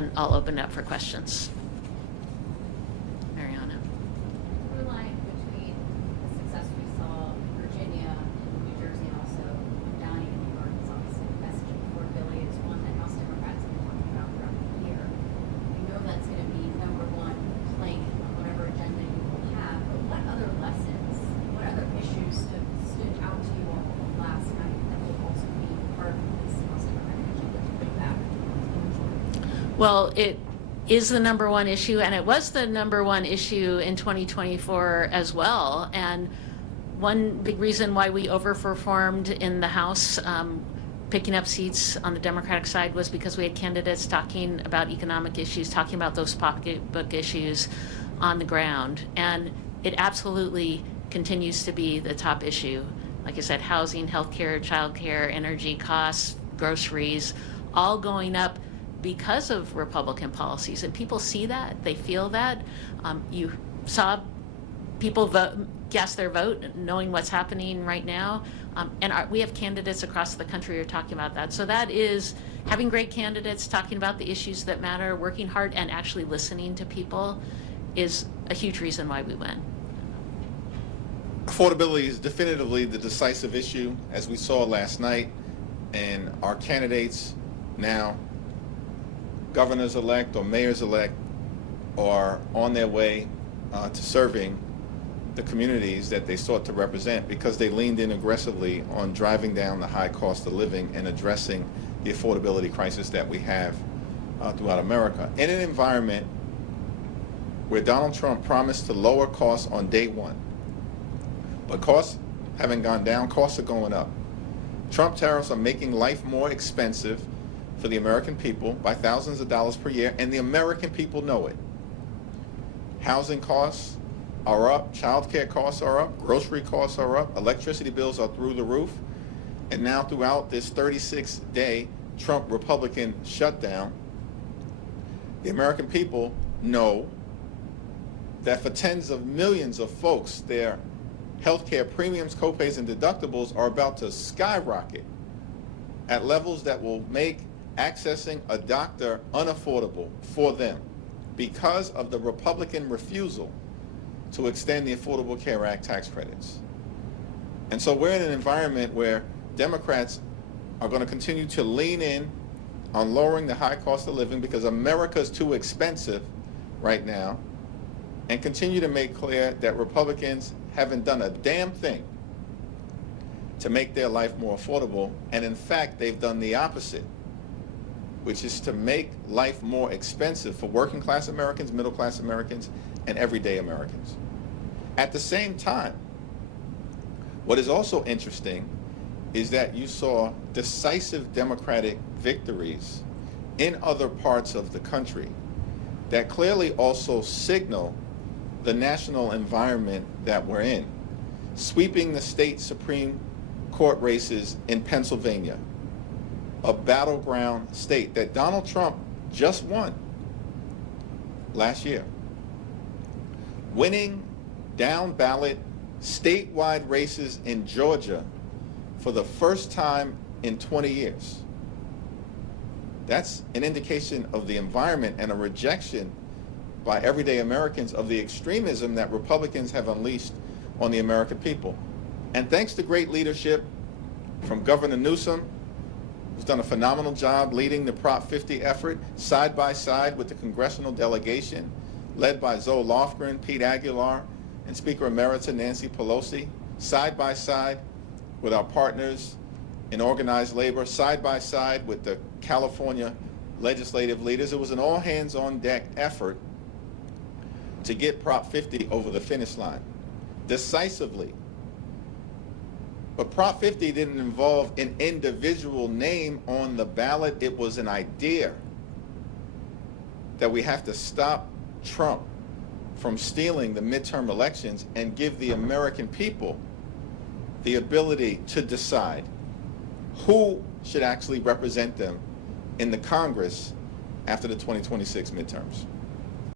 then I'll open it up for questions. Mariana. Through line between the success we saw in Virginia and New Jersey and also down even in Arkansas, the message of affordability is one that House Democrats have been talking about throughout the year. We know that's going to be number one plank on whatever agenda you will have, but what other lessons, what other issues stood out to you all last night that will also be part of this House Democratic agenda to bring back the majority? Well, it is the number one issue, and it was the number one issue in 2024 as well. And one big reason why we overperformed in the House, picking up seats on the Democratic side, was because we had candidates talking about economic issues, talking about those pocketbook issues on the ground. And it absolutely continues to be the top issue. Like I said, housing, healthcare, childcare, energy costs, groceries, all going up because of Republican policies. And people see that, they feel that. You saw people cast their vote knowing what's happening right now. And we have candidates across the country who are talking about that. So that is having great candidates talking about the issues that matter, working hard, and actually listening to people is a huge reason why we win. Affordability is definitively the decisive issue, as we saw last night, and our candidates now, governors-elect or mayors-elect, are on their way to serving the communities that they sought to represent, because they leaned in aggressively on driving down the high cost of living and addressing the affordability crisis that we have throughout America. In an environment where Donald Trump promised to lower costs on day one, but costs haven't gone down, costs are going up. Trump tariffs are making life more expensive for the American people by thousands of dollars per year, and the American people know it. Housing costs are up, child care costs are up, grocery costs are up, electricity bills are through the roof, and now throughout this 36-day Trump Republican shutdown, the American people know that for tens of millions of folks, their healthcare premiums, copays, and deductibles are about to skyrocket at levels that will make accessing a doctor unaffordable for them because of the Republican refusal to extend the Affordable Care Act tax credits. And so we're in an environment where Democrats are going to continue to lean in on lowering the high cost of living because America's too expensive right now, and continue to make clear that Republicans haven't done a damn thing to make their life more affordable. And in fact, they've done the opposite, which is to make life more expensive for working class Americans, middle class Americans, and everyday Americans. At the same time, what is also interesting is that you saw decisive Democratic victories in other parts of the country that clearly also signal the national environment that we're in. Sweeping the state Supreme Court races in Pennsylvania, a battleground state that Donald Trump just won last year. Winning down ballot statewide races in Georgia for the first time in 20 years. That's an indication of the environment and a rejection by everyday Americans of the extremism that Republicans have unleashed on the American people. And thanks to great leadership from Governor Newsom, who's done a phenomenal job leading the Prop 50 effort side by side with the congressional delegation led by Zoe Lofgren, Pete Aguilar, and Speaker Emerita Nancy Pelosi, side by side with our partners in organized labor, side by side with the California legislative leaders. It was an all-hands-on-deck effort to get Prop 50 over the finish line decisively. But Prop 50 didn't involve an individual name on the ballot. It was an idea that we have to stop Trump from stealing the midterm elections and give the American people the ability to decide who should actually represent them in the Congress after the 2026 midterms.